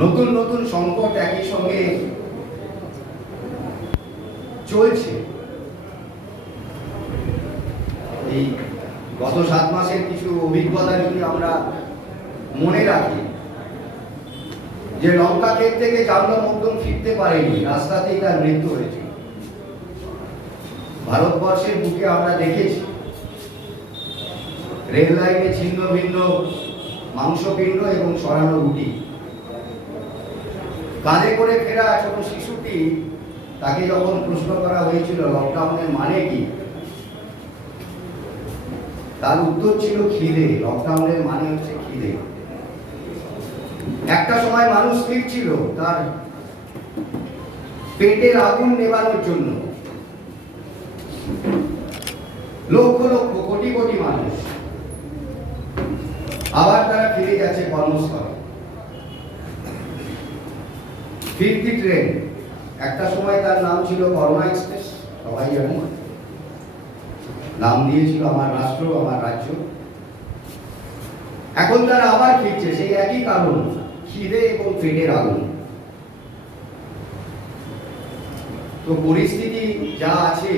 নতুন নতুন সংকট একই সঙ্গে চলছে। এই গত 7 মাসের কিছু অভিজ্ঞতা যদি আমরা মনে রাখি, যে লঙ্কা ক্ষেত থেকে চামড়া মধ্যম ফিরতে পারেনি, রাস্তাতেই তার মৃত্যু হয়েছে। ভারতবর্ষের বুকে আমরা দেখেছি রেল লাইনে ছিন্ন ভিন্ন মাংসপিণ্ড এবং সরানো রুটি। কাঁধে করে ফেরা ছোট শিশুটি, তাকে যখন প্রশ্ন করা হয়েছিল লকডাউনের মানে কি, তার উত্তর ছিল খিদে। লকডাউনের মানে হচ্ছে খিদে। একটা সময় মানুষ স্থির ছিল তার পেটের আগুন নেভানোর জন্য। লক্ষ লক্ষ কোটি কোটি মানুষ আবার তারা ফিরে যাচ্ছে কর্মস্থলে। ফিরতি ট্রেন, একটা সময় তার নাম ছিল করোনা এক্সপ্রেস, সবাই জানেন। নাম দিয়েছিল আমার রাষ্ট্র, আমার রাজ্য। এখন তারা আবার ফিরছে, সেই একই কারণ, খিদে এবং পেটের আগুন। তো পরিস্থিতি যা আছে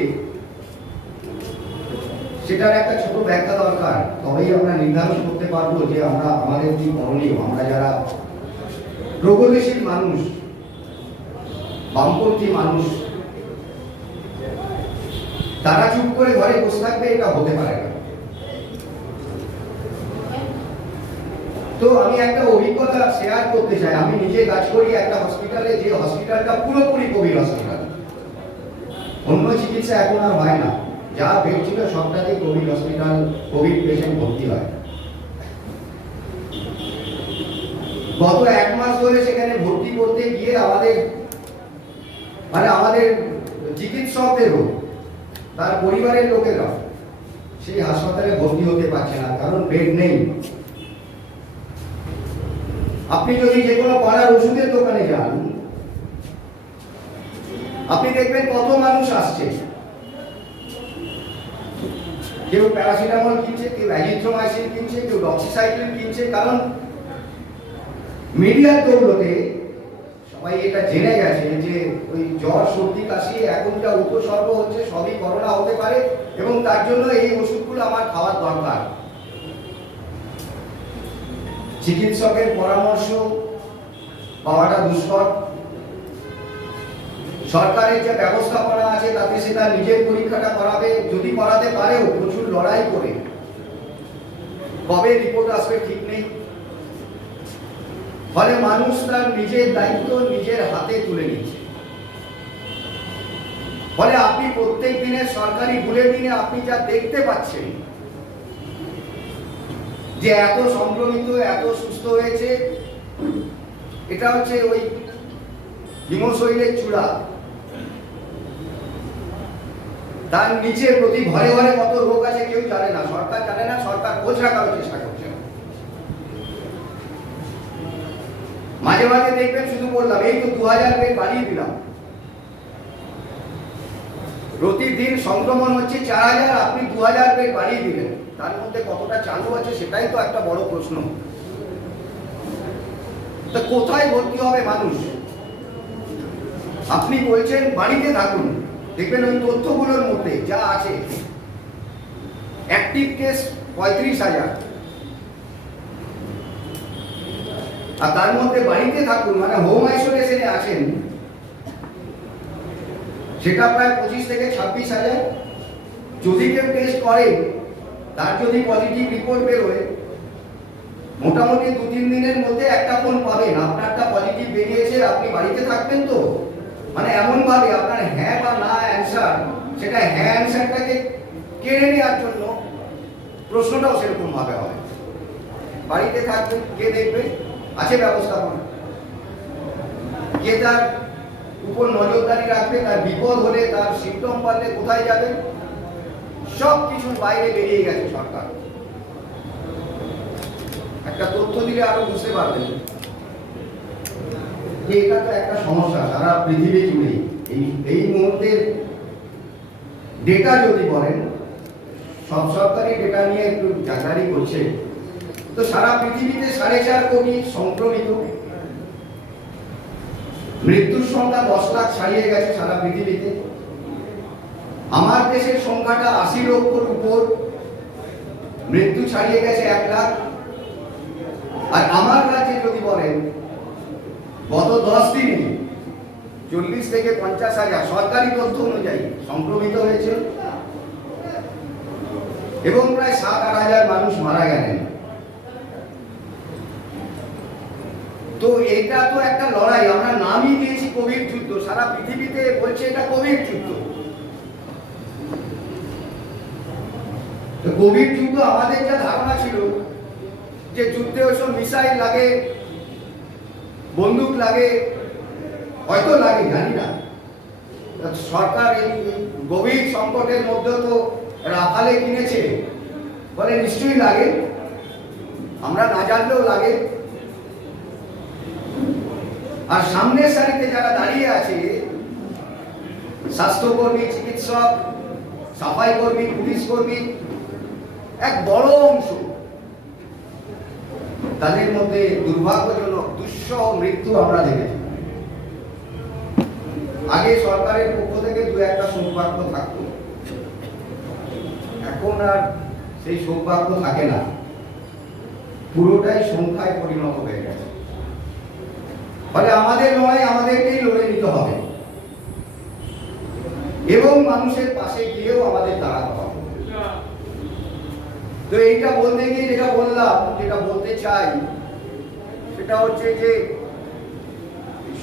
সেটার একটা ছোট ব্যাখ্যা দরকার, তবেই আমরা নির্ধারণ করতে পারবো যে আমরা আমাদের কি করণীয়। আমরা যারা প্রগতিশীল মানুষ, বামপন্থী মানুষ, তারা চুপ করে ঘরে বসে থাকবে, এটা হতে পারে না। তো আমি একটা অভিজ্ঞতা শেয়ার করতে চাই। আমি নিজে কাজ করি একটা হসপিটালে, যে হসপিটালটা পুরোপুরি কোভিড হসপিটাল। অন্য চিকিৎসা এখন আর হয় না, যা বেড ছিল সবটাতেই কোভিড হসপিটাল, কোভিড পেশেন্ট ভর্তি হয়। গত 1 মাস ধরে সেখানে ভর্তি করতে গিয়ে আমাদের চিকিৎসকদেরও, তার পরিবারের লোকেরা সেই হাসপাতালে ভর্তি হতে পারছে না, কারণ বেড নেই। আপনি যদি যে কোনো পাড়ার ওষুধের দোকানে যান, আপনি দেখবেন কত মানুষ আসছে। কেউ প্যারাসিটামল কিনছে, কেউ অ্যাজিথ্রোমাইসিন কিনছে, কেউ ডক্সিসাইক্লিন কিনছে। কারণ মিডিয়ার দৌলতে সবাই এটা জেনে গেছে যে ওই জ্বর, সর্দি, কাশি এখন যা উপসর্গ হচ্ছে সবই করোনা হতে পারে, এবং তার জন্য এই ওষুধগুলো আমার খাওয়ার দরকার। চিকিৎসকের পরামর্শ পাওয়াটা দুষ্কর। সরকারের যে ব্যবস্থাপনা আছে তাতে সে তার নিজের পরীক্ষাটা করাবে, যদি করাতে পারেও প্রচুর লড়াই করে। কবে রিপোর্ট আসবে ঠিক নেই। ফলে মানুষ তার নিজের দায়িত্ব নিজের হাতে তুলে নিচ্ছে। ফলে আপনি প্রত্যেক দিনের সরকারি বুলেটিনে আপনি যা দেখতে পাচ্ছেন যে এত সংক্রমিত, এত সুস্থ হয়েছে, এটা হচ্ছে ওই হিমশৈলের চূড়া। তার নিচে প্রতি ঘরে ঘরে কত রোগ আছে কেউ জানে না, সরকার জানে না, সরকার খোঁজ রাখার চেষ্টা করছে না। মাঝে মাঝে দেখবেন শুধু বললাম এই তো 2000 বেড বাড়িয়ে দিলাম, প্রতিদিন সংক্রমণ হচ্ছে 4000, আপনি 2000 বেড বাড়িয়ে দিলেন, তার মধ্যে কতটা চালু আছে সেটাই তো একটা বড় প্রশ্ন। তা কোথায় ভর্তি হবে মানুষ? আপনি বলছেন বাড়িতে থাকুন, দেখবেন ওই তথ্যগুলোর মধ্যে যা আছে, অ্যাক্টিভ কেস 35,000, আর তার মধ্যে বাড়িতে থাকুন মানে হোম আইসোলেশনে আছেন সেটা প্রায় 25 থেকে 26,000। যদি কেউ টেস্ট করেন, তার যদি পজিটিভ রিপোর্ট বেরোয়, মোটামুটি 2-3 দিনের মধ্যে একটা ফোন পাবেন, আপনারটা পজিটিভ বেরিয়েছে, আপনি বাড়িতে থাকবেন তো। মানে এমন ভাবে আপনার হ্যাঁ বা না অ্যান্সার, সেটা হ্যাঁ অ্যান্সারটাকে কেড়ে নেওয়ার জন্য প্রশ্নটাও সেরকম ভাবে হবে। বাড়িতে থাকবেন, কে দেখবে? আছে ব্যবস্থাপনা, কে তার উপর নজরদারি রাখবে? তার বিপদ হলে, তার সিমটম বাড়লে কোথায় যাবেন? সব কিছুর বাইরে বেরিয়ে গেছে সরকার। একটা তথ্য দিলে আরো বুঝতে পারবেন যে এটা তো একটা সমস্যা সারা পৃথিবী জুড়ে। এই মুহূর্তের ডেটা যদি বলেন, সব সরকারি ডেটা নিয়ে একটু জানারি করছে, তো সারা পৃথিবীতে 4.5 কোটি সংক্রমিত, মৃত্যুর সংখ্যা 10 লাখ ছাড়িয়ে গেছে সারা পৃথিবীতে। আমার দেশের সংখ্যাটা 80 লক্ষর উপর, মৃত্যু ছাড়িয়ে গেছে 1 লাখ। আর আমার রাজ্যে যদি বলেন গত 10 দিনে 40 থেকে 50 হাজার সরকারি তথ্য অনুযায়ী সংক্রমিত হয়েছে এবং প্রায় 7-8 হাজার মানুষ মারা গেলেন। তো এটা তো একটা লড়াই, আমরা নামই দিয়েছি কোভিড যুদ্ধ, সারা পৃথিবীতে বলছে এটা কোভিড যুদ্ধ। কোভিড যুদ্ধ আমাদের যা ধারণা ছিল যে যুদ্ধে ওইসব মিসাইল লাগে, বন্দুক লাগে, হয়তো লাগে জানি না। সরকার এই গভীর সংকটের মধ্যে তো রাফালে কিনেছে বলে নিশ্চয়ই লাগে, আমরা না জানলেও লাগে। আর সামনের সারিতে যারা দাঁড়িয়ে আছে, স্বাস্থ্যকর্মী, চিকিৎসক, সাফাই কর্মী, পুলিশ কর্মী, এক বড় অংশ, তাদের মধ্যে দুর্ভাগ্যজনক দুঃসহ মৃত্যু আমরা দেখেছি। আগে সরকারের পক্ষ থেকে 2-1টা সৌভাগ্য থাকতো, এখন আর সেই সৌভাগ্য থাকে না, পুরোটাই সংখ্যায় পরিণত হয়ে গেছে। ফলে আমাদের লড়াই আমাদেরকেই লড়ে নিতে হবে এবং মানুষের পাশে গিয়েও আমাদের দাঁড়াতে হবে। তো এইটা বলতে গিয়ে যেটা বললাম, যেটা বলতে চাই সেটা হচ্ছে যে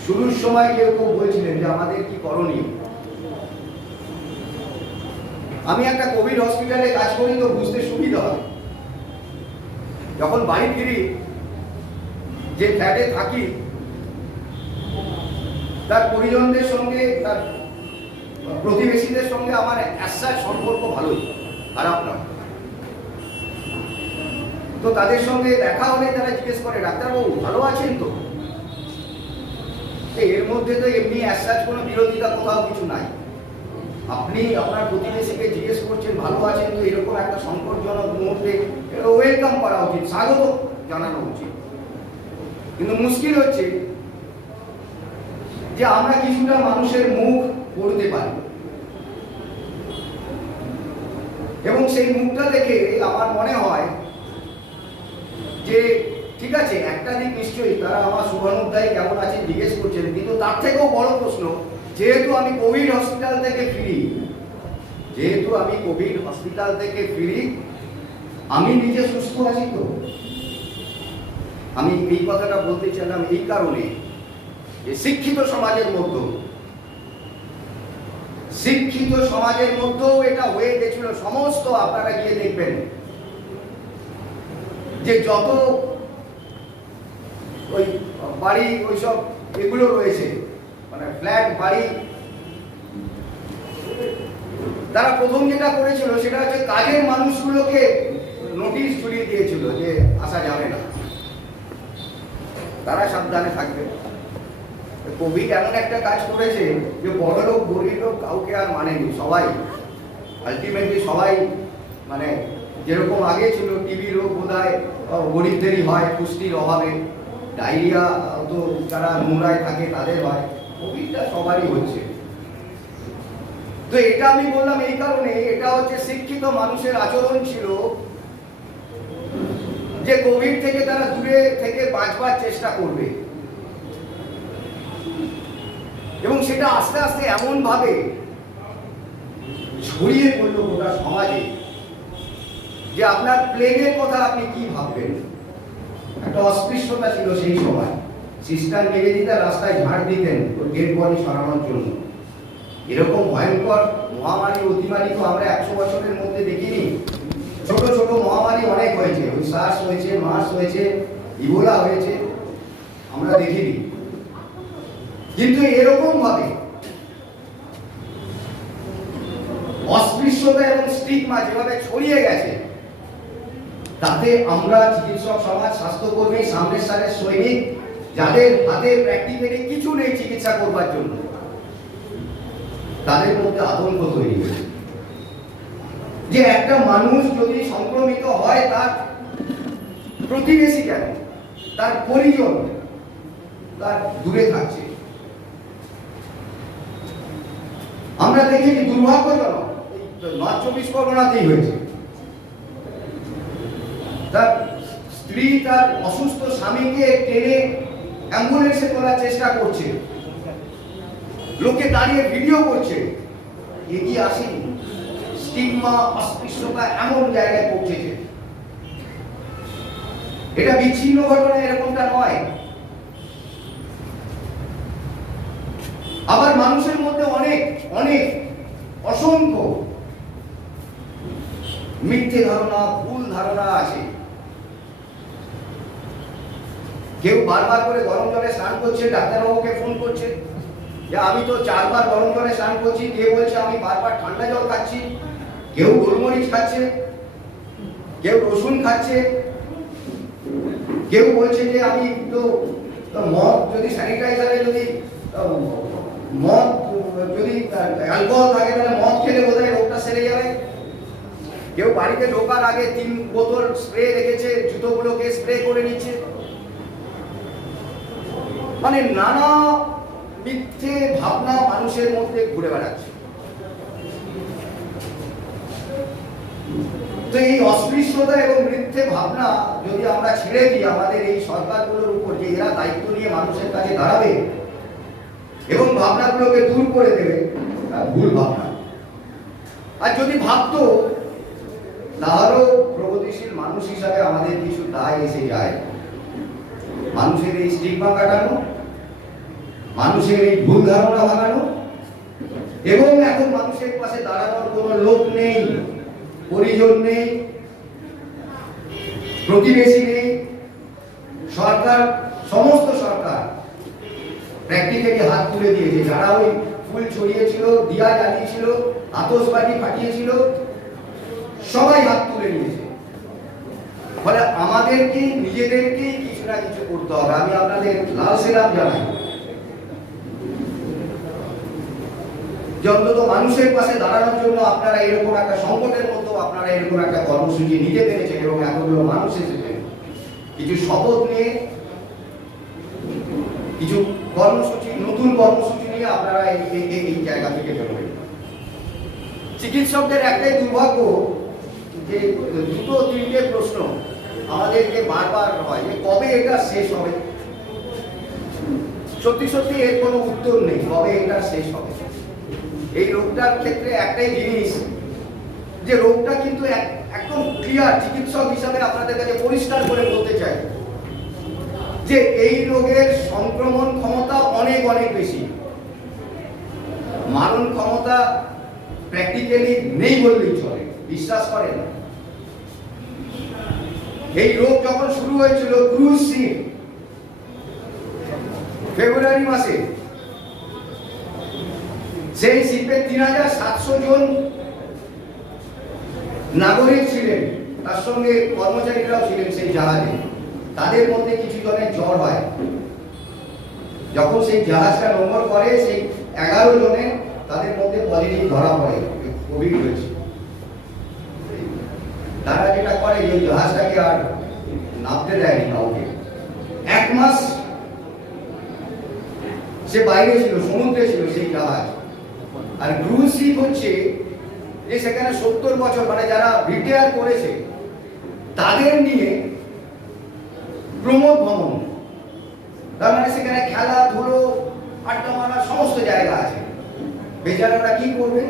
শুরুর সময় কেউ বলছিলেন যে আমাদের কি করণীয়। আমি একটা কোভিড হসপিটালে কাজ করি, তো বুঝতে সুবিধা হয়। যখন বাড়ি ফিরি, যে ফ্ল্যাটে থাকি, তার পরিজনদের সঙ্গে, তার প্রতিবেশীদের সঙ্গে আমার একসাথে সম্পর্ক ভালোই, খারাপ নয়। তো তাদের সঙ্গে দেখা হলে তারা জিজ্ঞেস করে, ডাক্তারবাবু ভালো আছেন তো? এর মধ্যে তো এমনি একসাথে কোনো বিরোধিতা কোথাও কিছু নাই। আপনি আপনার প্রতিবেশীকে জিজ্ঞেস করছেন ভালো আছেন তো, এরকম একটা সংকটজনক মুহূর্তে ওয়েলকাম করা উচিত, স্বাগত জানানো উচিত। কিন্তু মুশকিল হচ্ছে যে আমরা কিছুটা মানুষের মুখ পড়তে পারি এবং সেই মুখটা দেখে আমার মনে হয় যে ঠিক আছে, একটা দিক নিশ্চয়ই তারা আমার শুভানুধ্যায়ী কেমন আছে জিজ্ঞেস করছেন, কিন্তু তার থেকেও বড় প্রশ্ন, যেহেতু আমি কোভিড হসপিটাল থেকে ফিরি, আমি নিজে সুস্থ আছি তো? আমি এই কথাটা বলতে চাইলাম এই কারণে যে শিক্ষিত সমাজের মধ্যেও এটা হয়ে গেছিল। সমস্ত আপনারা গিয়ে দেখবেন যে যত ওই বাড়ি, ওইসব এগুলো রয়েছে, মানে ফ্ল্যাট বাড়ি, তারা প্রথম যেটা করেছিল সেটা হচ্ছে কাজের মানুষগুলোকে নোটিশ ঝুলিয়ে দিয়েছিল যে আসা যাবে না, তারা সাবধানে থাকবে। কোভিড এমন একটা কাজ করেছে যে বড় লোক গরিব লোক কাউকে আর মানেনি, সবাই আলটিমেটলি সবাই, মানে যেরকম আগে ছিল টিবি রোগ বোধহয় গরিবদেরই হয় পুষ্টির অভাবে, ডায়রিয়া তো যারা নোংরায় থাকে তাদের হয়, কোভিডটা সবারই হচ্ছে। তো এটা আমি বললাম এই কারণে, এটা হচ্ছে শিক্ষিত মানুষের আচরণ ছিল যে কোভিড থেকে তারা দূরে থেকে বাঁচবার চেষ্টা করবে এবং সেটা আস্তে আস্তে এমন ভাবে ছড়িয়ে পড়লো গোটা সমাজে যে আপনার প্লেগের কথা আপনি কি ভাববেন। একটা অস্পৃশ্যতা ছিল সেই সময়, সিস্টার নিবেদিতা রাস্তায় ঝাড় দিতেন ডেড বডি সরানোর জন্য। এরকম ভয়ঙ্কর মহামারী অতিমারী তো আমরা 100 বছরের মধ্যে দেখিনি। ছোট ছোট মহামারী অনেক হয়েছে, ওই সার্স হয়েছে, মার্স হয়েছে, ইবোলা হয়েছে, আমরা দেখিনি। কিন্তু এরকম ভাবে অস্পৃশ্যতা এবং স্টিগমা যেভাবে ছড়িয়ে গেছে, তাতে আমরা চিকিৎসক সমাজ, স্বাস্থ্যকর্মী, সামনের সারের সৈনিক, যাদের হাতে প্র্যাকটিক্যালি কিছু নেই চিকিৎসা করবার জন্য, তাদের মধ্যে আতঙ্ক তৈরি হয়েছে যে একটা মানুষ যদি সংক্রমিত হয়, তার প্রতিবেশী কেন, তার পরিজন তার দূরে থাকছে, আমরা দেখেছি দুর্ভাগ্যজনক নর্থ 24 পরগনাতেই হয়েছে। তার স্ত্রী তার অসুস্থ স্বামীকে টেনে অ্যাম্বুলেন্সে তোলার চেষ্টা করছে, লোকে দাঁড়িয়ে ভিডিও করছে, এগিয়ে আসেনি। স্টিগমা, অস্পৃশ্যতা এমন জায়গায় পৌঁছেছে। এটা বিচ্ছিন্ন ঘটনা, এরকমটা নয়। আবার মানুষের মধ্যে অনেক অনেক অসংখ্য মিথ্যে ধারণা, ভুল ধারণা আছে। কেউ বারবার করে গরম জলে স্নান করছে, ডাক্তারবাবুকে ফোন করছে যে আমি তো 4 বার গরম জলে স্নান করছি, কেউ বলছে আমি বারবার ঠান্ডা জল খাচ্ছি, কেউ গোলমরিচ খাচ্ছে, কেউ রসুন খাচ্ছে, কেউ বলছে যে আমি তো মদ যদি স্যানিটাইজারে যদি মদ যদি অ্যালকোহল থাকে তাহলে মদ খেলে বোধহয় রোগটা সেরে যাবে। কেউ বাড়িতে ঢোকার আগে 3 বোতল স্প্রে রেখেছে, জুতোগুলোকে স্প্রে করে নিচ্ছে। মানে নানা মিথ্যে ভাবনা মানুষের মধ্যে ঘুরে বেড়াচ্ছে। তো এই অস্পৃশ্যতা এবং মিথ্যে ভাবনা যদি আমরা ছেড়ে দিই আমাদের এই সরকারগুলোর উপর, যে এরা দায়িত্ব নিয়ে মানুষের কাছে দাঁড়াবে এবং ভাবনাগুলোকে দূর করে দেবে, ভুল ভাবনা। আর যদি ভাবতো তাহলেও প্রগতিশীল মানুষ হিসাবে আমাদের কিছু দায় এসে যায়। মানুষের এই স্টিগমা কাটানো, মানুষের এই ভুল ধারণা ভাঙানো, এবং এখন মানুষের পাশে দাঁড়ানোর কোনো লোক নেই, পরিজন নেই, প্রতিবেশী নেই। সরকার, সমস্ত সরকার প্র্যাকটিক্যালি হাত তুলে দিয়েছে। যারা ওই ফুল ছড়িয়েছিল, দিয়া জ্বালিয়েছিল, আতশবাজি ফাটিয়েছিল, সবাই হাত তুলে নিয়েছে। ফলে আমাদেরকে নিজেদেরকেই কিছু না কিছু করতে হবে। আমি আপনাদের লাল সেলাম জানাই যে অন্তত মানুষের পাশে দাঁড়ানোর জন্য আপনারা এরকম একটা সংকটের মধ্যে আপনারা এরকম একটা কর্মসূচি নিতে পেরেছেন এবং এতগুলো মানুষ এসেছেন কিছু শপথ নিয়ে, কিছু কর্মসূচি, নতুন কর্মসূচি নিয়ে আপনারা এই জায়গা থেকে বেরোবেন। চিকিৎসকদের একটাই দুর্ভাগ্য যে 2-3টে প্রশ্ন আমাদেরকে বারবার হয় যে কবে এটা শেষ হবে। সত্যি সত্যি এর কোনো উত্তর নেই কবে এটা শেষ হবে। এই রোগটার ক্ষেত্রে একটাই জিনিস, যে রোগটা কিন্তু একদম ক্লিয়ার, চিকিৎসক হিসাবে আপনাদের কাছে পরিষ্কার করে বলতে চাই যে এই রোগের সংক্রমণ ক্ষমতা অনেক অনেক বেশি, মারণ ক্ষমতা প্র্যাকটিক্যালি নেই বললেই চলে। বিশ্বাস করেন না, এই রোগ যখন শুরু হয়েছিল ক্রুজ শিপ ফেব্রুয়ারি মাসে, সেই শিপে 3700 জন নাগরিক ছিলেন, তার সঙ্গে কর্মচারীরাও ছিলেন সেই জাহাজে। তাদের মধ্যে কিছু জনের জ্বর হয়। যখন সেই জাহাজটা নোঙর করে, সেই 11 জনের তাদের মধ্যে পজিটিভ ধরা পড়ে, কোভিড হয়েছে। তারা যেটা করে যে জাহাজটাকে আর নামতে দেয়নি কাউকে। 1 মাস সে বাইরে ছিল, সমুদ্রে ছিল সেই জাহাজ। আর ক্রুজ শিপ হচ্ছে যে সেখানে 70 বছর মানে যারা রিটায়ার করেছে তাদের নিয়ে প্রমোদ ভ্রমণ, তার মানে সেখানে খেলাধুলো, আড্ডা মারা সমস্ত জায়গা আছে। বেচারারা কি করবে,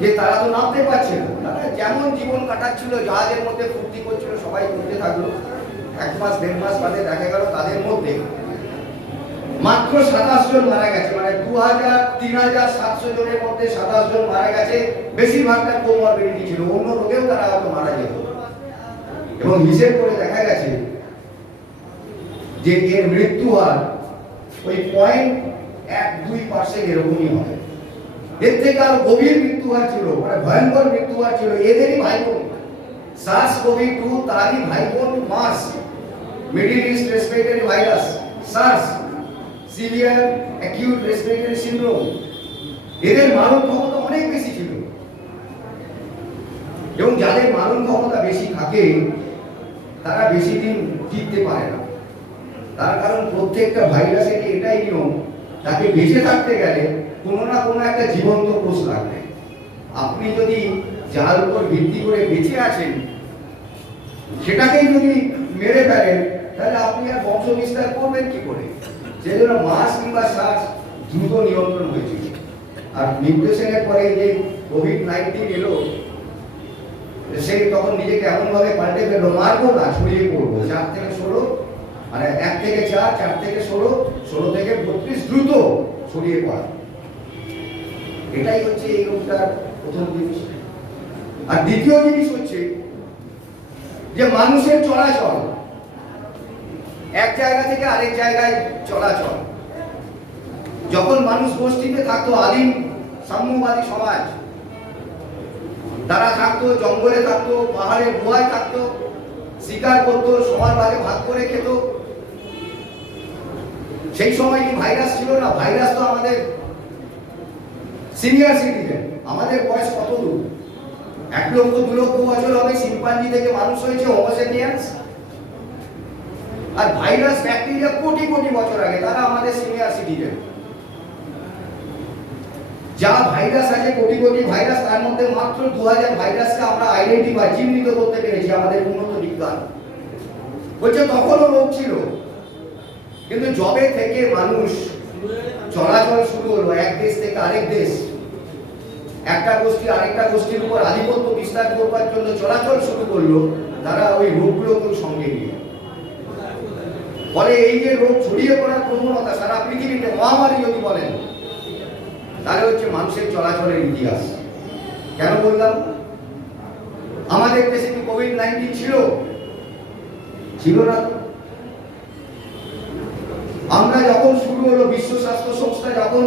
যে তারা তো নামতে পারছে না। তারা যেমন জীবন কাটাচ্ছিল, জাহাজের মধ্যে ফুর্তি করছিল, সবাই করতে থাকলো। 1 মাস 1.5 মাস বাদে দেখা গেল তাদের মধ্যে মাত্র 27 জন মারা গেছে। মানে 3700 জনের মধ্যে 27 জন মারা গেছে। বেশিরভাগটা কোমরবিডিটি ছিল, অন্য রোগেও তারা হয়তো মারা যেত। এবং হিসেব করে দেখা গেছে যে এর মৃত্যু হার ওই 0.12% এরকমই হবে। এর থেকে আরো গভীর মৃত্যু হার ছিল, মানে ভয়ঙ্কর মৃত্যু হার ছিল এদেরই ভাই বোন। SARS-CoV-2 তারই ভাই বোন MERS, Middle East respiratory virus, SARS, severe acute respiratory syndrome, এদের মারণ ক্ষমতা অনেক বেশি ছিল। এবং যাদের মারণ ক্ষমতা বেশি থাকে তারা বেশি দিন টিকতে পারে না। তার কারণ প্রত্যেকটা ভাইরাসের এটাই নিয়ম তাকে বেঁচে থাকতে গেলে কোনো না কোনো একটা জীবন্ত কোষ লাগবে। আপনি যদি যার উপর ভিত্তি করে বেঁচে আছেন সেটাকেই যদি মেরে ফেলেন, তাহলে আপনি আর বংশ বিস্তার করবেন কি করে? সেজন্য মাস কিংবা শ্বাস দ্রুত নিয়ন্ত্রণ হয়েছিল। আর মিউটেশনের পরে যে কোভিড-19 এলো, সে তখন নিজেকে এমনভাবে পাল্টে ফেললো, মারবো না, ছড়িয়ে পড়বো। 4 থেকে 16, মানে 1 থেকে 4, 4 থেকে 16, 16 থেকে 32 দ্রুত ছড়িয়ে পড়া। এটাই হচ্ছে এই রোগটার প্রথম জিনিস। আর দ্বিতীয় জিনিস হচ্ছে যে মানুষের চলাচল, এক জায়গা থেকে আরেক জায়গায় চলাচল। যখন মানুষ গোষ্ঠীতে থাকতো, আদিম সাম্যবাদী সমাজ, তারা থাকতো, জঙ্গলে থাকতো, পাহাড়ে গুহায় থাকতো, শিকার করতো, সবার ভাগে ভাগ করে খেত। সেই সময় কি ভাইরাস ছিল না? ভাইরাস তো আমাদের সিনিয়র সিটিজেন, আমাদের বয়স কত দূর? 1 লক্ষ 2 লক্ষ বছর হবে শিম্পাঞ্জি থেকে মানুষ হয়েছে হোমো সেপিয়েন্স। আর ভাইরাস ব্যাকটেরিয়া কোটি কোটি বছর আগে, তারা আমাদের সিনিয়র সিটিজেন। যা ভাইরাস আছে, কোটি কোটি ভাইরাস, তার মধ্যে মাত্র 2000 ভাইরাসকে আমরা আইডেন্টিফাই, চিহ্নিত করতে পেরেছি আমাদের উন্নত বিজ্ঞান। বলছে তখনও রোগ ছিল, কিন্তু যবে থেকে মানুষ চলাচল শুরু হলো এক দেশ থেকে আরেক দেশ, একটা গোষ্ঠী আরেকটা গোষ্ঠীর উপর আধিপত্য বিস্তার করবার জন্য চলাচল শুরু করলো, তারা ওই রোগগুলোকেও সঙ্গে নিয়ে। ফলে এই যে রোগ ছড়িয়ে পড়ার প্রবণতা সারা পৃথিবীতে, মহামারী যদি বলেন, তাহলে হচ্ছে মানুষের চলাচলের ইতিহাস। কেন বললাম? আমাদের দেশে কি কোভিড-19 ছিল? ছিল না। আমরা যখন শুরু হলো, বিশ্ব স্বাস্থ্য সংস্থা যখন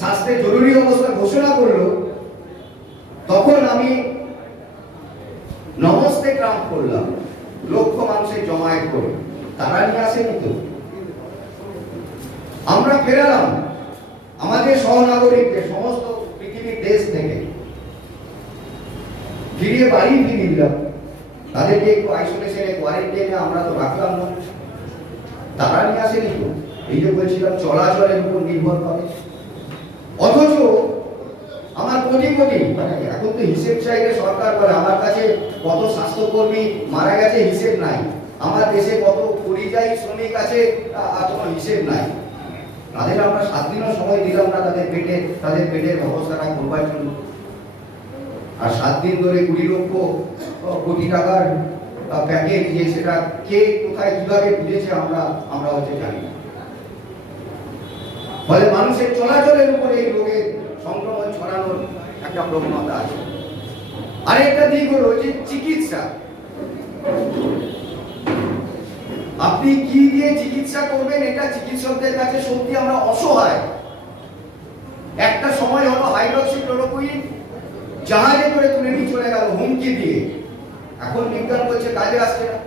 স্বাস্থ্যের জরুরি অবস্থা ঘোষণা করলো, তখন আমি নমস্তে ট্রাম্প করলাম লক্ষ মানুষের জমায়েত করে। তারা নিয়ে আসেনি তো, আমরা ফেরালাম আমাদের সহনাগরিকদের সমস্ত পৃথিবীর দেশ থেকে, ফিরিয়ে বাড়ি ফিরিয়ে দিলাম। তাদেরকে একটু আইসোলেশনে, কোয়ারেন্টাইনে আমরা তো রাখলাম না। তারা নিয়ে আসেনি তো। এই যে বলছিলাম চলাচলের উপর নির্ভর করে। অথচ আমার কোটি কোটি, মানে এখন তো হিসেব চাইলে সরকার বলে, আমার কাছে কত স্বাস্থ্যকর্মী মারা গেছে হিসেব নাই, আমার দেশে কত পরিযায়ী শ্রমিক আছে কোনো হিসেব নাই। তাদের আমরা 7 দিনও সময় দিলাম না তাদের পেটের ব্যবস্থাটা করবার জন্য। আর 7 দিন ধরে 20 লক্ষ কোটি টাকার প্যাকেজ দিয়ে সেটা কে কোথায় কিভাবে বুঝেছে আমরা হচ্ছে জানি না। ফলে মানুষের চলাচলের উপরে এই রোগের সংক্রমণ ছড়ানোর একটা প্রবণতা আছে। আরেকটা দিক হলো যে চিকিৎসা। আপনি কি দিয়ে চিকিৎসা করবেন, এটা চিকিৎসকদের কাছে সত্যি আমরা অসহায়। একটা সময় হলো হাইড্রোক্সিক্লোরোকুইন জাহাজে করে তুলে নিয়ে চলে গেল হুমকি দিয়ে, এখন বিজ্ঞান বলছে কাজে আসছে না।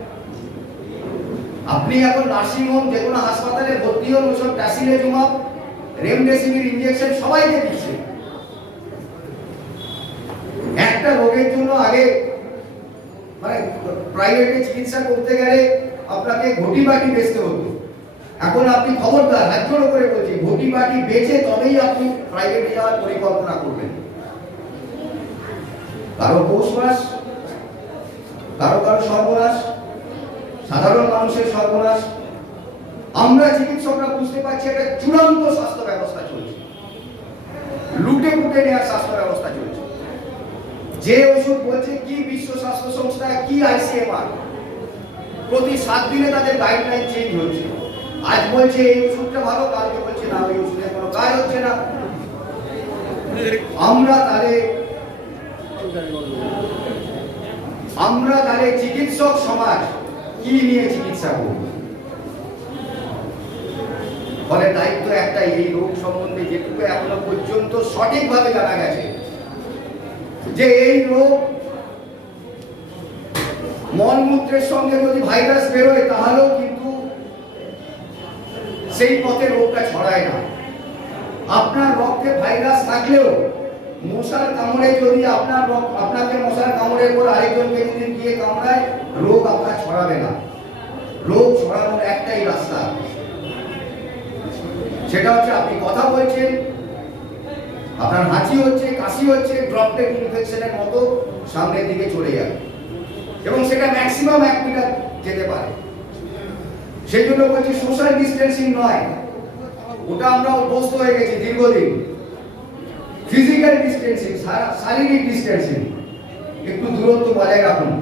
আপনি এখন নার্সিংহোম, যে কোনো হাসপাতালে ভর্তি হন, ওসব ট্যাসিলেজুমাব, রেমডেসিভির ইনজেকশন সবাইকে দিচ্ছে। একটা রোগের জন্য আগে মানে প্রাইভেটে চিকিৎসা করতে গেলে আপনাকে ঘটি বাটি বেচতে হতো। এখন আপনি খবরদার, হাত জোড়ো করে বলছি, ঘটি বাটি বেচে তবেই আপনি প্রাইভেটে যাওয়ার পরিকল্পনা করবেন। কারো পৌষমাস, কারো সর্বনাশ, সাধারণ মানুষের সর্বনাশ। আমরা চিকিৎসকরা বুঝতে পারছি একটা চূড়ান্ত স্বাস্থ্য ব্যবস্থা চলছে, লুটে পুটে নেওয়ার স্বাস্থ্য ব্যবস্থা চলছে। যে ওষুধ বলছে কি বিশ্ব স্বাস্থ্য সংস্থা, কি ICMR, প্রতি 7 দিনে তাদের গাইডলাইন চেঞ্জ হচ্ছে। আজ বলছে এই ওষুধটা ভালো, কালকে বলছে না ওই ওষুধের কোনো কাজ হচ্ছে না। আমরা তাহলে চিকিৎসক সমাজ কি নিয়ে চিকিৎসা করব? ফলে দায়িত্ব একটাই, এই রোগ সম্বন্ধে যেটুকু এখনো পর্যন্ত সঠিকভাবে জানা গেছে যে এই রোগ মলমূত্রের সঙ্গে যদি ভাইরাস বেরোয় তাহলেও কিন্তু সেই পথে রোগটা ছড়ায় না। আপনার রক্তে ভাইরাস থাকলেও মশার কামড়ে যদি আপনাকে মশার কামড়ের পর আরেকজনকে যদি গিয়ে কামড়ায়, রোগ আপনার ছড়াবে না। রোগ ছড়ানোর একটাই রাস্তা, সেটা হচ্ছে আপনি কথা বলছেন, আপনার হাঁচি হচ্ছে, কাশি হচ্ছে, ড্রপলেট ইনফেকশনের মতো সামনের দিকে চলে যাবে এবং সেটা ম্যাক্সিমাম 1 মিটার যেতে পারে। সেই জন্য বলছি সোশ্যাল ডিস্টেন্সিং নয়, ওটা আমরা অভ্যস্ত হয়ে গেছি দীর্ঘদিন। ফিজিক্যাল ডিস্টেন্সিং, শারীরিক ডিস্টেন্সিং, একটু দূরত্ব বজায় রাখুন,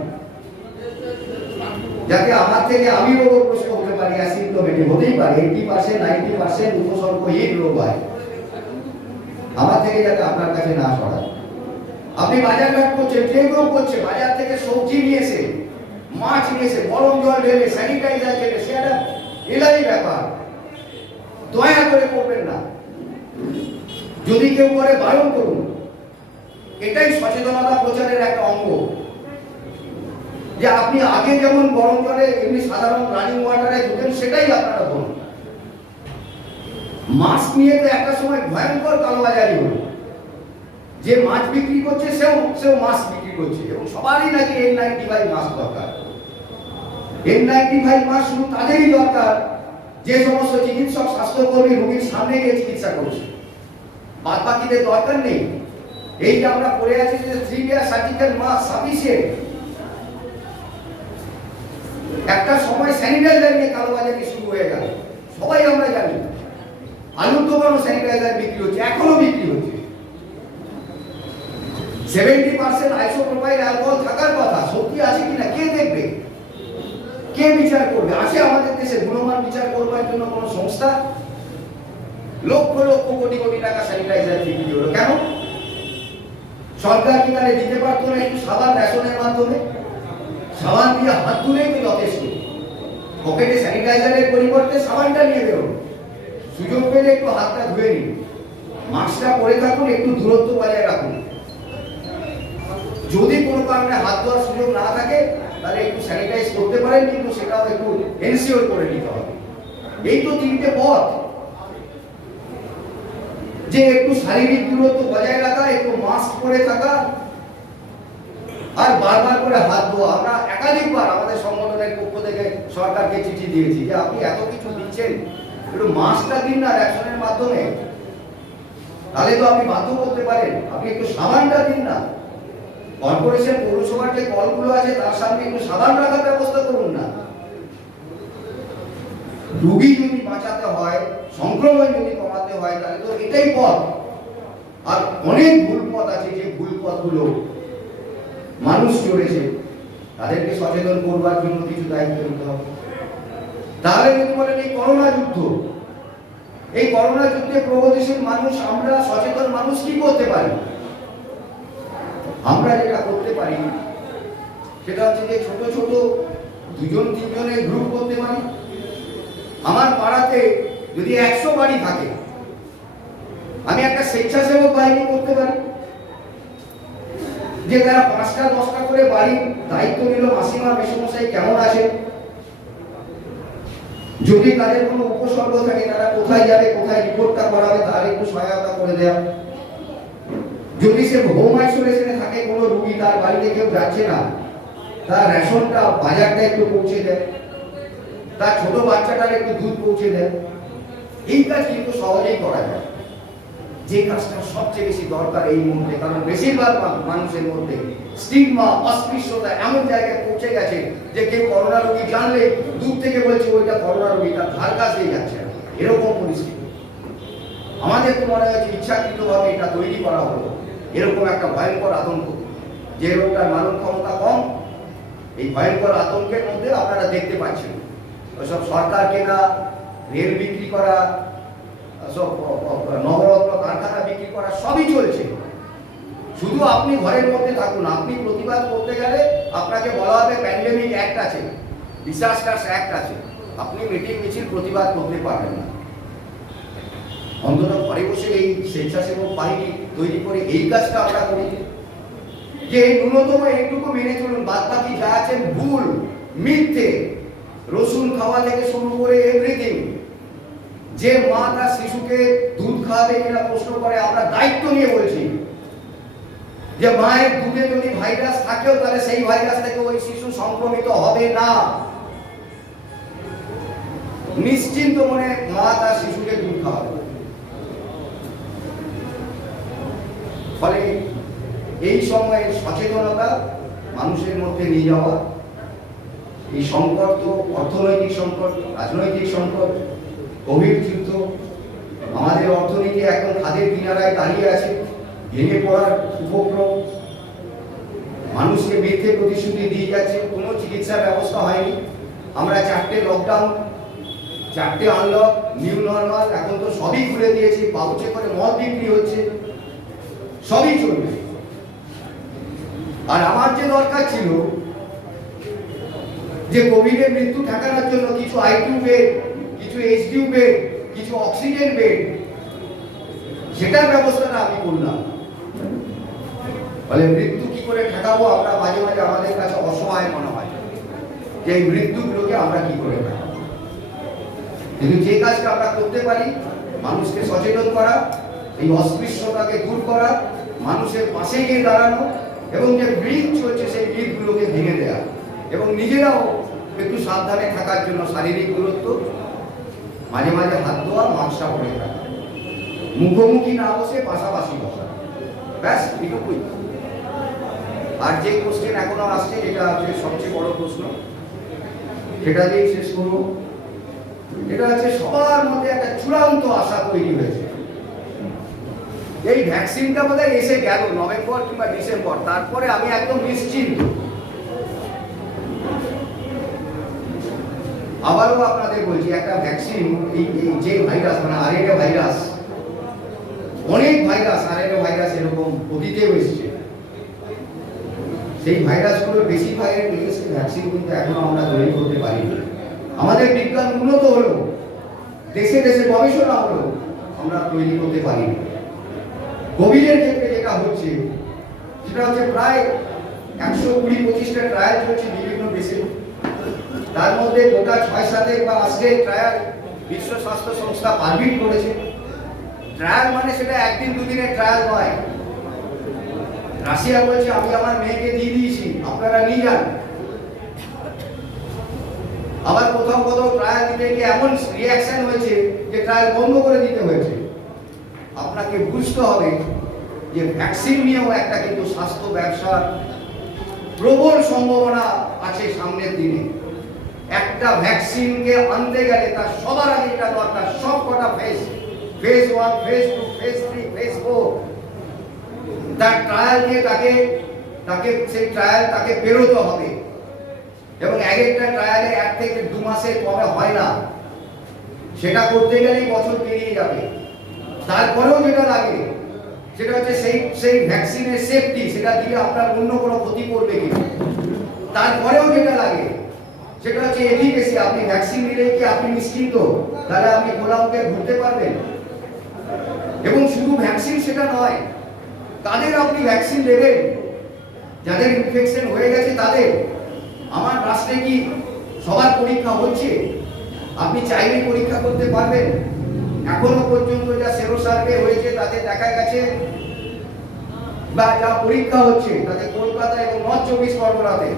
যাতে আমার থেকে আমি রোগগ্রস্ত হতে পারি। অ্যাসিম্পটোমেটিক হতেই পারে, 80% 90% উপসর্গহীন রোগ হয়, আমার থেকে যাতে আপনার কাছে না ছড়ায়। আপনি বাজারঘাট করছেন, যে কেউ করছে, বাজার থেকে সবজি নিয়ে এসে, মাছ নিয়ে এসে, গরম জল ঢেলে, স্যানিটাইজার ঢেলে, সে একটা এলাই ব্যাপার, দয়া করে করবেন না। যদি কেউ করে বারণ করুন, এটাই সচেতনতা প্রচারের একটা অঙ্গ। যে আপনি আগে যেমন গরম জলে এমনি সাধারণ রানিং ওয়াটারে ধুতেন, সেটাই আপনারা বলুন। মাছ নিয়ে তো একটা সময় ভয়ঙ্কর কালোবাজারি হলো, যে মাছ বিক্রি করছে সেও মাছ বিক্রি করছে, এবং সবারই নাকি N95 মাস্ক দরকার। N95 মাস্ক শুধু তাদেরই দরকার যে সমস্ত চিকিৎসক, স্বাস্থ্যকর্মী রোগীর সামনে গিয়ে চিকিৎসা করছে, বাদ বাকিদের দরকার নেই। এই যে আমরা পড়ে আছি যে 3 লেয়ার সার্জিক্যাল মাস্ক সাফিসিয়েন্ট, একটা সময় স্যানিটাইজার নিয়ে কালোবাজারি শুরু হয়ে গেল, সবাই আমরা জানি। আলুর দোকানও স্যানিটাইজার বিক্রি হচ্ছে, এখনো বিক্রি হচ্ছে। 70% আইসোপ্রোপাইল অ্যালকোহল থাকার কথা, সত্যি আছে কিনা কে দেখবে, কে বিচার করবে? আছে আমাদের দেশে গুণমান বিচার করবার জন্য কোন সংস্থা? লক্ষ লক্ষ কোটি কোটি টাকা স্যানিটাইজার বিক্রি হলো, কেন? সরকার কি তাহলে দিতে পারতো না একটু সাবান রেশনের মাধ্যমে? সাবান দিয়ে হাত ধুলেই তো যথেষ্ট, পকেটে স্যানিটাইজারের পরিবর্তে সাবানটা নিয়ে বেরোন, সুযোগ পেলে একটু হাতটা ধুয়ে নিন, মাস্কটা পরে থাকুন, একটু দূরত্ব বজায় রাখুন। যদি কোনো কারণে হাত ধোয়ার সুযোগ না থাকে তাহলে একটু স্যানিটাইজ করতে পারেন, কিন্তু সেটাও একটু এনসিওর করে নিতে হবে। এই তো 3টে পথ, যে একটু শারীরিক দূরত্ব বজায় রাখা, একটু মাস্ক পরে থাকা, আর বারবার করে হাত ধোয়া। আমরা একাধিকবার আমাদের সংগঠনের পক্ষ থেকে সরকারকে চিঠি দিয়েছি যে আপনি এত কিছু দিচ্ছেন, একটু মাস্কটা দিন না রেশনের মাধ্যমে, তাহলে তো আপনি বাধ্য করতে পারেন। আপনি একটু সাবানটা দিন না, কর্পোরেশন পৌরসভার যে কলগুলো আছে তার সামনে একটু সাবান রাখার ব্যবস্থা করুন না। রোগী যদি বাঁচাতে হয়, সংক্রমণ যদি কমাতে হয়, তাহলে তো এটাই পথ। আর অনেক ভুল পথ আছে, যে ভুল পথগুলো মানুষ চলেছে, তাদেরকে সচেতন করবার জন্য কিছু দায়িত্ব নিতে হবে। তাহলে যদি বলেন এই করোনা যুদ্ধ, এই করোনা যুদ্ধে প্রগতিশীল মানুষ, আমরা সচেতন মানুষ কি করতে পারি? আমরা যেটা করতে পারি সেটা হচ্ছে যে ছোট ছোট 2-3 জনের গ্রুপ করতে পারি। আমার পাড়াতে যদি 100 বাড়ি থাকে, আমি একটা স্বেচ্ছাসেবক বাহিনী করতে পারি, যে তারা 5টা 10টা করে বাড়ির দায়িত্ব নিল, মাসিমা মেসমশাই কেমন আছে, যদি তাদের কোনো উপসর্গ থাকে তারা কোথায় যাবে, কোথায় রিপোর্টটা করাবে, তার একটু সহায়তা করে দেওয়া। যদি সে হোম আইসোলেশনে থাকে, কোনো রোগী তার বাড়িতে কেউ যাচ্ছে না, তার রেশনটা, বাজারটা একটু পৌঁছে দেয়, তার ছোট বাচ্চাটার একটু দুধ পৌঁছে দেয়। এই কাজ কিন্তু সহজেই করা যায়, যে কাজটা সবচেয়ে বেশি দরকার এই মুহূর্তে। কারণ বেশিরভাগ মানুষের মধ্যে স্টিগমা, অস্পৃশ্যতা এমন জায়গায় পৌঁছে গেছে যে কেউ করোনা রোগী জানলে দূর থেকে বলছে ওইটা করোনা রোগী, তার ধার কাছ দিয়ে যাচ্ছে না, এরকম পরিস্থিতি। আমাদের তো মনে হয়েছে ইচ্ছাকৃতভাবে এটা তৈরি করা হলো, এরকম একটা ভয়ঙ্কর আতঙ্ক, যে রোগটার মানব ক্ষমতা কম। এই ভয়ঙ্কর আতঙ্কের মধ্যে আপনারা দেখতে পাচ্ছেন ওইসব সরকার কেনা, রেল বিক্রি করা, সব নবরত্ন কারখানা বিক্রি করা, সবই চলছে। শুধু আপনি ঘরের মধ্যে থাকুন। আপনি প্রতিবাদ করতে গেলে আপনাকে বলা হবে প্যান্ডেমিক অ্যাক্ট আছে, ডিসাস্টার্স অ্যাক্ট আছে, আপনি মিটিং মিছিল প্রতিবাদ করতে পারবেন না। অন্তত ঘরে বসে এই স্বেচ্ছাসেবক বাহিনী তৈরি করে এই কাজটা আমরা করি, যে ন্যূনতম এইটুকু মেনে চলুন। বাদ বাকি যা আছে ভুল, মিথ্যে, রসুন খাওয়া থেকে শুরু করে এভরিথিং। যে মা তার শিশুকে দুধ খাওয়াবে কিনা প্রশ্ন করে, আমরা দায়িত্ব নিয়ে বলছি যে মায়ের দুধে যদি ভাইরাস থাকেও তাহলে সেই ভাইরাস থেকে ওই শিশু সংক্রমিত হবে না। নিশ্চিন্ত মনে মা তার শিশুকে দুধ খাওয়াবে। ফলে এই সময়ে সচেতনতা মানুষের মধ্যে নিয়ে যাওয়া, এই সংকট তো অর্থনৈতিক সংকট, রাজনৈতিক সংকট, কোভিড যুদ্ধ, আমাদের অর্থনীতি একদম খাদের কিনারায় দাঁড়িয়ে আছে, ভেঙে পড়ার উপক্রম, মানুষকে মিথ্যে প্রতিশ্রুতি দিয়ে যাচ্ছে, কোনো চিকিৎসার ব্যবস্থা হয়নি। আমরা 4টে লকডাউন, 4টে আনলক, নিউ নর্মাল, এখন তো সবই খুলে দিয়েছি, পাউচে করে মদ বিক্রি হচ্ছে, সবই চলবে। আর আমার যে দরকার ছিল যে কোভিডের মৃত্যু ঠেকানোর জন্য কিছু আইকিউ বেড, কিছু এইচডিউ বেড, কিছু অক্সিজেন বেড, সেটার ব্যবস্থাটা আমি করলাম। ফলে মৃত্যু কি করে ঠেকাবো, আমরা মাঝে মাঝে আমাদের কাছে অসহায় মনে হয় যে এই মৃত্যুগুলোকে আমরা কি করে ঠেকাবো। কিন্তু যে কাজটা আমরা করতে পারি, মানুষকে সচেতন করা, এই অস্পৃশ্যতাকে দূর করা, মানুষের পাশে গিয়ে দাঁড়ানো, এবং যে ব্রিজ চলছে সেই ব্রিজগুলোকে ভেঙে দেওয়া, এবং নিজেরাও একটু সাবধানে থাকার জন্য শারীরিক দূরত্ব, মাঝে মাঝে হাত ধোয়া, মাস্কটা পরে থাকা, মুখোমুখি না বসে পাশাপাশি বসা, ব্যাস এটুকুই। আর যে কোশ্চেন এখনো আসছে, যেটা হচ্ছে সবচেয়ে বড় প্রশ্ন, সেটা দিয়েই শেষ করবো। এটা হচ্ছে সবার মধ্যে একটা চূড়ান্ত আশা তৈরি হয়েছে, এই ভ্যাকসিনটা বোধহয় এসে গেল নভেম্বর কিংবা ডিসেম্বর, তারপরে আমি একদম নিশ্চিন্ত। আবারও আপনাদের বলছি, একটা ভ্যাকসিন, এই যে ভাইরাস, মানে আরএনএ ভাইরাস, অনেক ভাইরাস, আরএনএ ভাইরাস এরকম অতীতেও এসেছে, সেই ভাইরাসগুলোর বেশিরভাগের ভ্যাকসিন কিন্তু এখনো আমরা তৈরি করতে পারিনি। আমাদের বিজ্ঞান উন্নত হলো, দেশে দেশে গবেষণা হলো, আমরা তৈরি করতে পারিনি। কোভিডের ক্ষেত্রে যেটা হচ্ছে, সেটা হচ্ছে প্রায় 120-25টা ট্রায়াল চলছে বিভিন্ন দেশে, তার মধ্যে গোটা 6-7 বা 8টে ট্রায়াল বিশ্ব স্বাস্থ্য সংস্থা পারমিট করেছে। ট্রায়াল মানে সেটা একদিন দুদিনের ট্রায়াল নয়। রাশিয়া বলছে আমি আমার মেয়েকে দিয়ে দিয়েছি, আপনারা নিয়ে যান। আবার কোথাও কোথাও ট্রায়াল দিতে গিয়ে এমন রিয়াকশন হয়েছে যে ট্রায়াল বন্ধ করে দিতে হয়েছে। আপনাকে বুঝতে হবে যে ভ্যাকসিন নিয়েও একটা কিন্তু স্বাস্থ্য ব্যবসার প্রবল সম্ভাবনা আছে সামনের দিনে। একটা ভ্যাকসিনকে আনতে গেলে তার সবার আগে এটা দরকার, সব কটা ফেজ 1, ফেজ 2, ফেজ 3, ফেজ 4, তার ট্রায়াল দিয়ে তাকে সেই ট্রায়াল তাকে পেরোতে হবে, এবং এক একটা ট্রায়ালে 1 থেকে 2 মাসের কমে হয় না। সেটা করতে গেলেই বছর পেরিয়ে যাবে। তারপরেও যেটা লাগে সেটা হচ্ছে সেই ভ্যাকসিনের সেফটি, সেটা দিয়ে আপনার অন্য কোনো ক্ষতি করবে কিনা। তারপরেও যেটা লাগে সেটা হচ্ছে এফিকেসি, আপনি ভ্যাকসিন নিলে কি আপনি নিশ্চিন্ত, তাহলে আপনি খোলামুখে ঘুরতে পারবেন। এবং শুধু ভ্যাকসিন সেটা নয়, তাদের আপনি ভ্যাকসিন দেবেন যাদের ইনফেকশন হয়ে গেছে তাদের। আমার রাষ্ট্রে কি সবার পরীক্ষা হচ্ছে? আপনি চাইলে পরীক্ষা করতে পারবেন। এখনো পর্যন্ত যা সেরো সার্ভে হয়েছে তাতে দেখা গেছে, বা যা পরীক্ষা হচ্ছে তাতে কলকাতা এবং নর্থ 24 পরগনাতে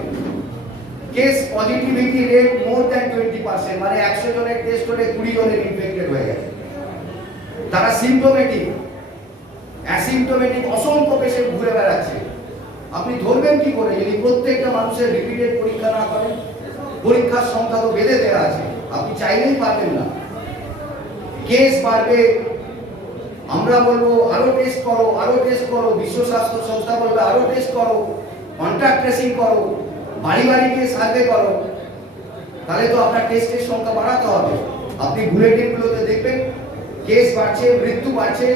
case positivity rate more than 20%, মানে 100 জনের টেস্ট করে 20 জনের ইনফেক্টেড হয়ে গেছে। তারা সিম্পটোমেটিক, অ্যাসিম্পটোমেটিক অসংখ্য পেশেন্ট ঘুরে বেড়াচ্ছে। আপনি ধরবেন কি করে যদি প্রত্যেকটা মানুষের রিপিটেড পরীক্ষা না করেন? পরীক্ষার সংখ্যা তো বেঁধে দেওয়া আছে, আপনি চাইলেই পারবেন না। কেস বাড়বে, আমরা বলবো আরো টেস্ট করো, আরো টেস্ট করো, বিশ্ব স্বাস্থ্য সংস্থা বলবে আরো টেস্ট করো, কন্ট্যাক্ট ট্রেসিং করো, বাড়ি বাড়ি গিয়ে সার্ভে করো। তাহলে তো আপনার টেস্টের সংখ্যা বাড়াতে হবে। আপনি বুলেটিনগুলোতে দেখবেন কেস বাড়ছে, মৃত্যু বাড়ছে,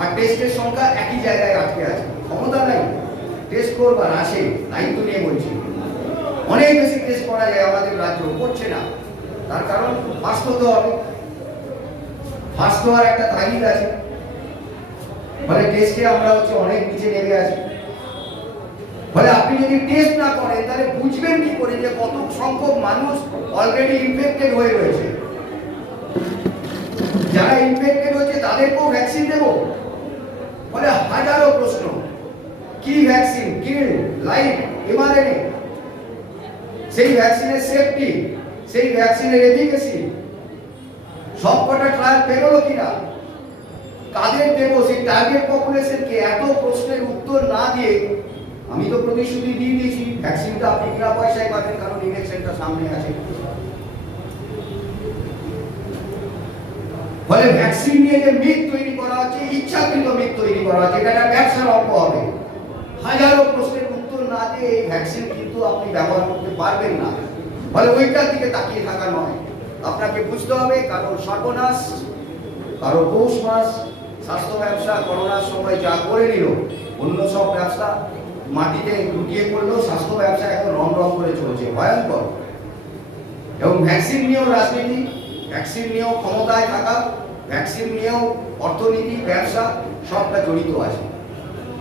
আর টেস্টের সংখ্যা একই জায়গায় আটকে আছে। ক্ষমতা নাই টেস্ট করবার, আসে দায়িত্ব নিয়ে বলছি। অনেক বেশি টেস্ট করা যায়, আমাদের রাজ্য করছে না। তার কারণ ফাস্ট হতে হবে, ফাস্ট হওয়ার একটা তাগিদ আছে। ফলে টেস্টে আমরা হচ্ছে অনেক নিচে নেমে আছি। ফলে আপনি যদি টেস্ট না করেন তাহলে বুঝবেন কি করে যে কত সংখ্যক মানুষ অলরেডি ইনফেক্টেড হয়ে রয়েছে। যারা ইনফেক্টেড হয়েছে তাদেরকেও ভ্যাকসিন দেব? ফলে হাজারো প্রশ্ন, কি ভ্যাকসিন, কিল, লাইভ, এমআরএনএ, সেই ভ্যাকসিনের সেফটি, সেই ভ্যাকসিনের এফিকেসি, সবকটা ট্রায়াল পেরোলো কিনা, কাদের দেবো সেই টার্গেট পপুলেশনকে এত প্রশ্নের উত্তর না দিয়ে আমি তো প্রতিশ্রুতি দিয়ে দিয়েছি ভ্যাকসিনটা আপনি বিনা পয়সায় পাবেন, কারণ ইলেকশনটা সামনে আছে। ফলে ভ্যাকসিন নিয়ে যে মিথ তৈরি করা হচ্ছে, ইচ্ছাকৃত মিথ তৈরি করা হচ্ছে, এটা একটা ব্যবসার অঙ্ক হবে। হাজারো প্রশ্নের উত্তর না দিয়ে এই ভ্যাকসিন কিন্তু আপনি ব্যবহার করতে পারবেন না। ফলে ওইটার দিকে তাকিয়ে থাকা নয়, আপনাকে বুঝতে হবে কারণ সর্বনাশ, কারো পৌষ মাস, স্বাস্থ্য ব্যবসা করোনার সময় যা করে নিল, অন্য সব ব্যবসা মাটিতে লুটিয়ে পড়লেও স্বাস্থ্য ব্যবসা এখন রং রং করে চলছে, ভয়ঙ্কর। এবং ভ্যাকসিন নিয়েও রাজনীতি, ভ্যাকসিন নিয়েও ক্ষমতায় থাকা, ভ্যাকসিন নিয়েও অর্থনীতি, ব্যবসা সবটা জড়িত আছে।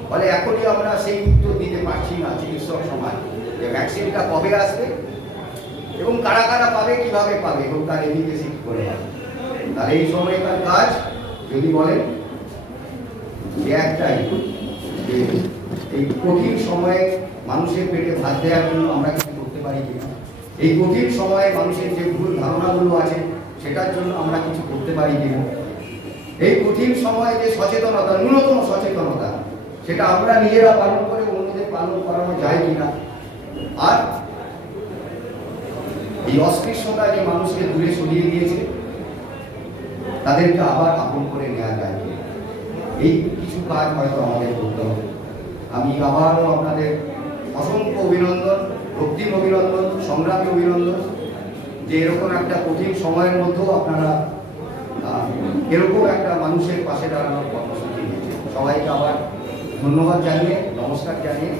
ফলে এখনই আমরা সেই উত্তর দিতে পারছি না চিকিৎসক সমাজ যে ভ্যাকসিনটা কবে আসবে এবং কারা কারা পাবে, কিভাবে পাবে এবং তার এফিকেসি কি করে পাবে। তার এই সময়কার কাজ যদি বলেন যে একটাই, যে এই কঠিন সময়ে মানুষের পেটে ভাত দেওয়ার জন্য আমরা কিছু করতে পারি কিনা, এই কঠিন সময়ে মানুষের যে ভুল ধারণাগুলো আছে সেটার জন্য আমরা কিছু করতে পারি কিনা, এই কঠিন সময়ে যে সচেতনতা, ন্যূনতম সচেতনতা, সেটা আমরা নিজেরা পালন করে অন্যদের পালন করানো যায় কিনা, আর এই অস্পৃশ্যতা যে মানুষকে দূরে সরিয়ে দিয়েছে তাদেরকে আবার আপন করে নেওয়া যায়, এই কিছু কাজ হয়তো আমাদের করতে হবে। আমি আবারও আপনাদের অসংখ্য অভিনন্দন, রক্তিম অভিনন্দন, সংগ্রামী অভিনন্দন যে এরকম একটা কঠিন সময়ের মধ্যেও আপনারা এরকম একটা মানুষের পাশে দাঁড়ানোর কর্মসূচি নিয়েছেন। সবাইকে আবার ধন্যবাদ জানিয়ে, নমস্কার জানিয়ে